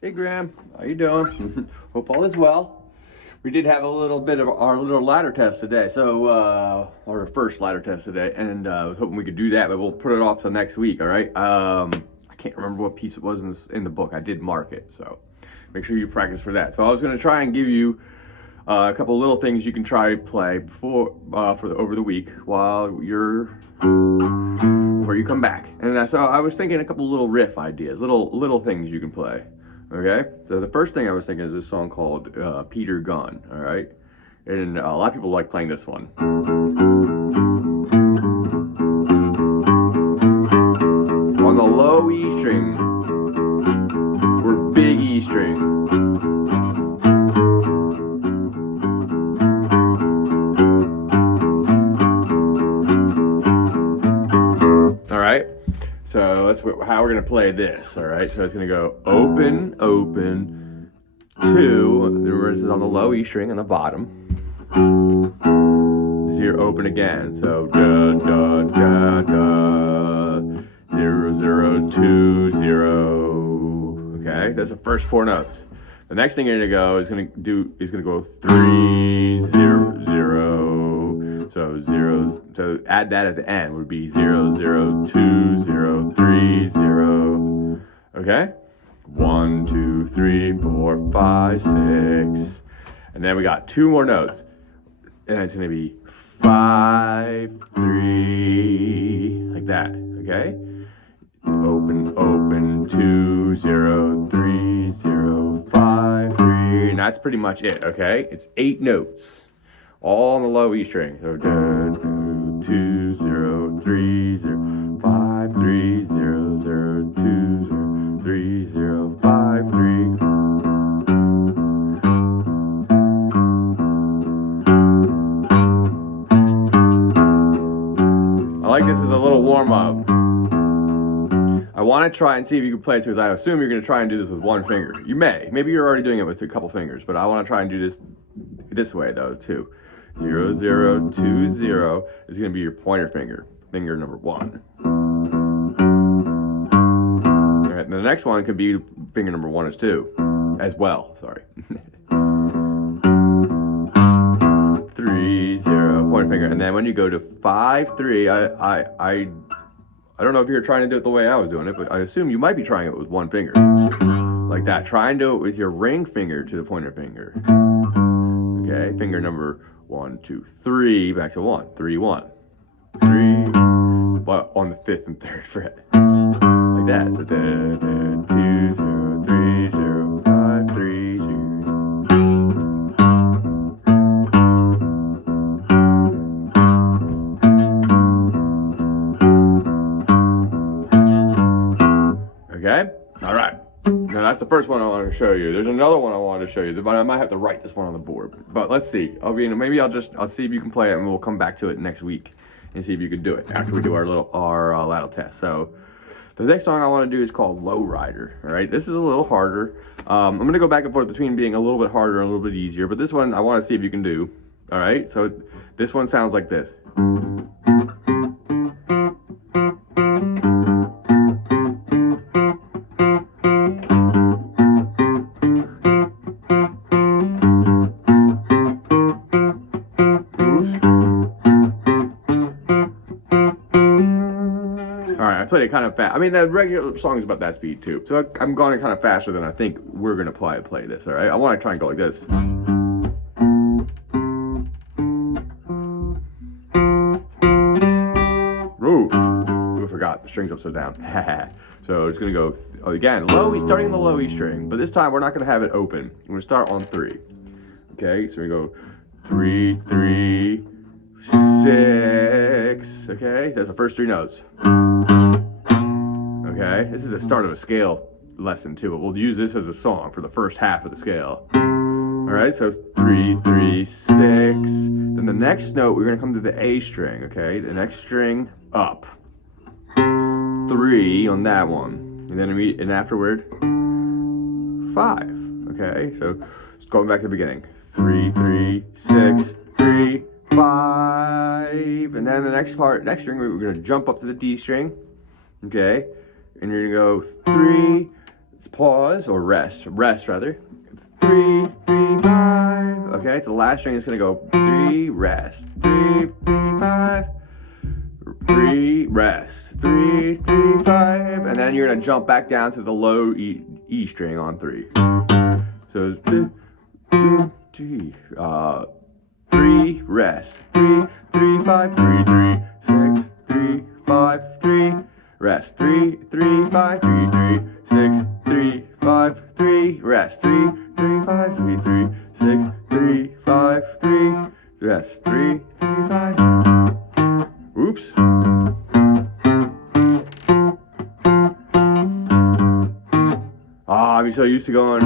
Hey Graham, how you doing? Hope all is well. We did have a little bit of our little ladder test today, so our first ladder test today, and I was hoping we could do that, but we'll put it off till next week. All right. I can't remember what piece it was in the book. I did mark it, so make sure you practice for that. So I was going to try and give you a couple little things you can try play over the week while you're before you come back. And so I was thinking a couple little riff ideas, little things you can play. Okay, so the first thing I was thinking is this song called Peter Gunn, all right? And a lot of people like playing this one. On the low E string, or big E string. All right? So that's how we're gonna play this, all right? So it's gonna go open, open, two. Remember, this is on the low E string on the bottom. Zero, open again. So da da da da. 0 0 2 0. Okay, that's the first four notes. The next thing you're gonna go is gonna go 3 0 0. So zeros. So add that at the end would be 0 0 2 0 3 0. Okay, 1 2 3 4 5 6, and then we got two more notes, and it's gonna be 5 3 like that. Okay. Open, open, 2 0 3 0 5 3, and that's pretty much it. Okay, it's 8 notes, all on the low E string. So 2 0 3 0 5 3 0 0 2 0 3 0 5 3. I like this as a little warm up. I want to try and see if you can play it, because I assume you're going to try and do this with one finger. You may. Maybe you're already doing it with a couple fingers, but I want to try and do this way, though, too. 0 0 2 0 is going to be your pointer finger, finger number 1. All right, and the next one could be finger number 1 as well. Sorry. 3 0 pointer finger, and then when you go to 5 3, I don't know if you're trying to do it the way I was doing it, but I assume you might be trying it with one finger. Like that. Try and do it with your ring finger to the pointer finger. Okay, finger number 1 2 3, back to 1 3 1 3, but on the 5th and 3rd fret. Like that. So 2 0 3 0 5 3 0. Okay? All right. Now that's the first one I wanted to show you. There's another one I wanted to show you, but I might have to write this one on the board. But let's see. Maybe I'll see if you can play it, and we'll come back to it next week and see if you can do it after we do our ladle test. So the next song I want to do is called Lowrider. All right. This is a little harder. I'm going to go back and forth between being a little bit harder and a little bit easier, but this one I want to see if you can do. All right. So this one sounds like this. I played it kind of fast. I mean, the regular song is about that speed too. So I'm going kind of faster than I think we're going to play this, all right? I want to try and go like this. Ooh, I forgot. The string's upside down. So it's going to go, again, starting on the low E string. But this time, we're not going to have it open. We're going to start on 3. Okay, so we go 3, 3, 6. Okay, that's the first 3 notes. Okay, this is the start of a scale lesson too, but we'll use this as a song for the first half of the scale. All right, so 3 3 6. Then the next note, we're gonna come to the A string. Okay, the next string up. 3 on that one, and then afterward 5. Okay, so just going back to the beginning. 3 3 6 3 5, and then the next string, we're gonna jump up to the D string. Okay. And you're gonna go 3 pause or rest rather. 3, 3, 5. Okay, so the last string is gonna go 3, rest, 3, 3, 5, 3, rest, 3, 3, 5, and then you're gonna jump back down to the low E string on 3. So it's 3, rest, 3, 3, 5, 3, 3, 6, 3, 5, 3, rest, 3, 3, 5, 3, 3, 6, 3, 5, 3, rest, 3, 3, 5, 3, 3, 6, 3, 5, 3, rest, 3, 3, 5. Oops. I'm so used to going.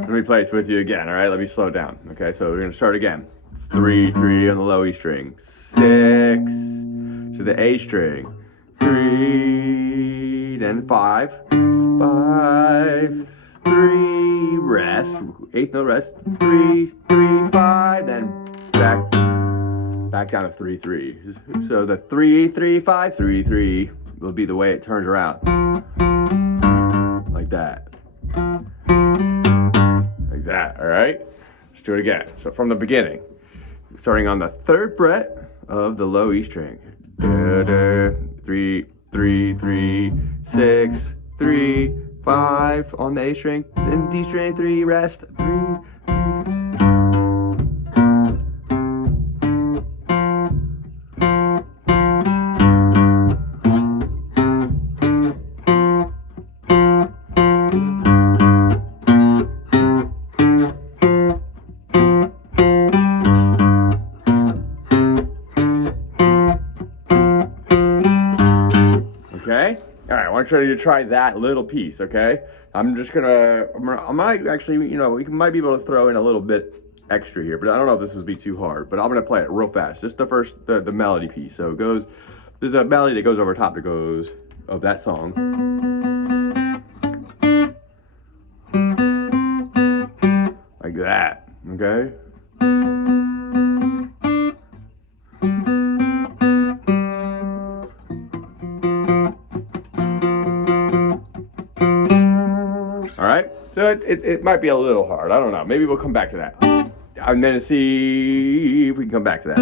Let me play it with you again, all right? Let me slow down. Okay, so we're gonna start again. 3, 3 on the low E string, 6 to the A string, 3, then 5, 5, 3, rest, 8th note rest, 3, 3, 5, then back down to 3, 3. So the 3, 3, 5, 3, 3 will be the way it turns around, like that. Like that, all right? Let's do it again. So from the beginning, starting on the 3rd fret of the low E string. 3, 3, 3, 6, 3, 5 on the A string, then D string, 3, rest, 3, 3. Okay? All right, I want you to try that little piece, okay? I might actually, we might be able to throw in a little bit extra here, but I don't know if this will be too hard, but I'm gonna play it real fast. Just the melody piece. So it goes, there's a melody that goes over top that goes, of that song. Like that, okay? Alright, so it might be a little hard. I don't know. Maybe we'll come back to that. I'm going to see if we can come back to that.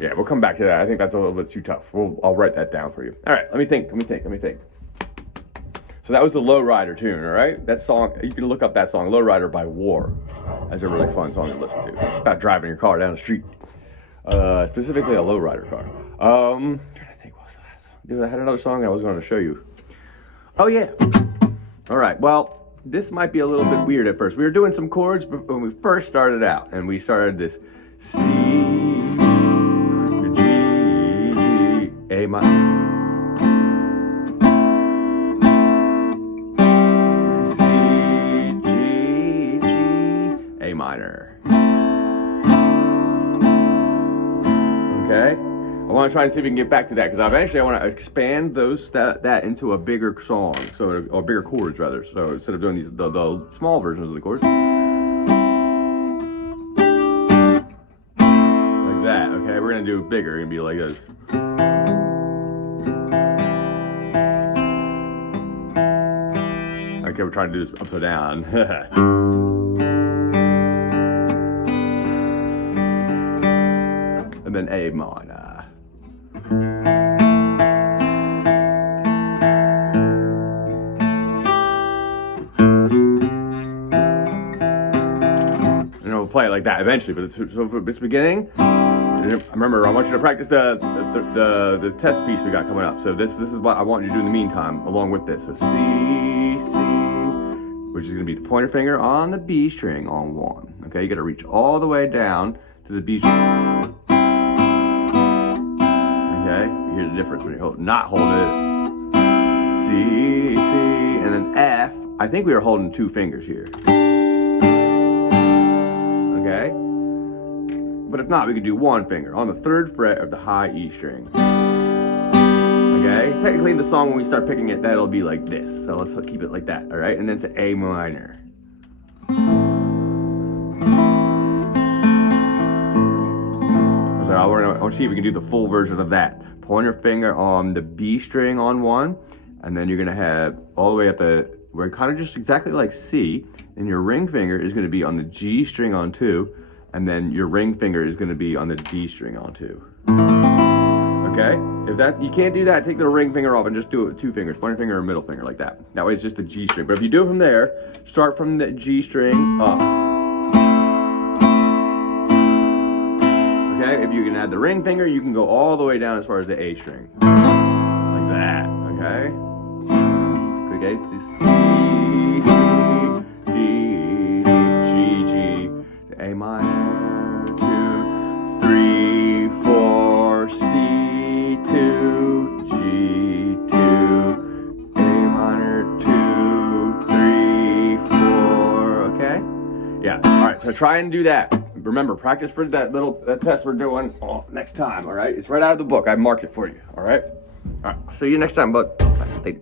Yeah, we'll come back to that. I think that's a little bit too tough. I'll write that down for you. Alright, let me think. So that was the Lowrider tune, alright? That song, you can look up that song, Lowrider by War. That's a really fun song to listen to. It's about driving your car down the street. Specifically a Lowrider car. I'm trying to think, what was the last song? Dude, I had another song I was going to show you. Oh yeah. All right. Well, this might be a little bit weird at first. We were doing some chords when we first started out, and we started this C, G, A minor, C, G, A minor. Okay. I want to try and see if we can get back to that, because eventually I want to expand that into a bigger song, or bigger chords rather. So instead of doing the small versions of the chords, like that. Okay, we're gonna do bigger. Gonna be like this. Okay, we're trying to do this upside down. And then A minor. And we'll play it like that eventually, but so for this beginning, remember, I want you to practice the test piece we got coming up. So this is what I want you to do in the meantime, along with this. So C, which is going to be the pointer finger on the B string on 1. Okay, you got to reach all the way down to the B string. Okay, you hear the difference when you not hold it. C, and then F. I think we were holding 2 fingers here. Okay, but if not, we could do 1 finger on the 3rd fret of the high E string. Okay, technically the song, when we start picking it, that'll be like this. So let's keep it like that, all right? And then to A minor. I want to see if we can do the full version of that. Point your finger on the B string on one, and then you're gonna have all the way up we're kind of just exactly like C, and your ring finger is gonna be on the G string on two, and then your ring finger is gonna be on the D string on two. Okay? If that you can't do that, take the ring finger off and just do it with two fingers, pointer finger and middle finger like that. That way it's just the G string. But if you do it from there, start from the G string up. Okay? If you can add the ring finger, you can go all the way down as far as the A string. Like that. Okay? Quick A, C, D, G, G, A minor, 2, 3, 4, C, 2, G, 2, A minor, 2, 3, 4, okay? Yeah, all right, so try and do that. Remember, practice for that test we're doing next time, all right? It's right out of the book. I marked it for you, all right? All right, see you next time, bud. Bye.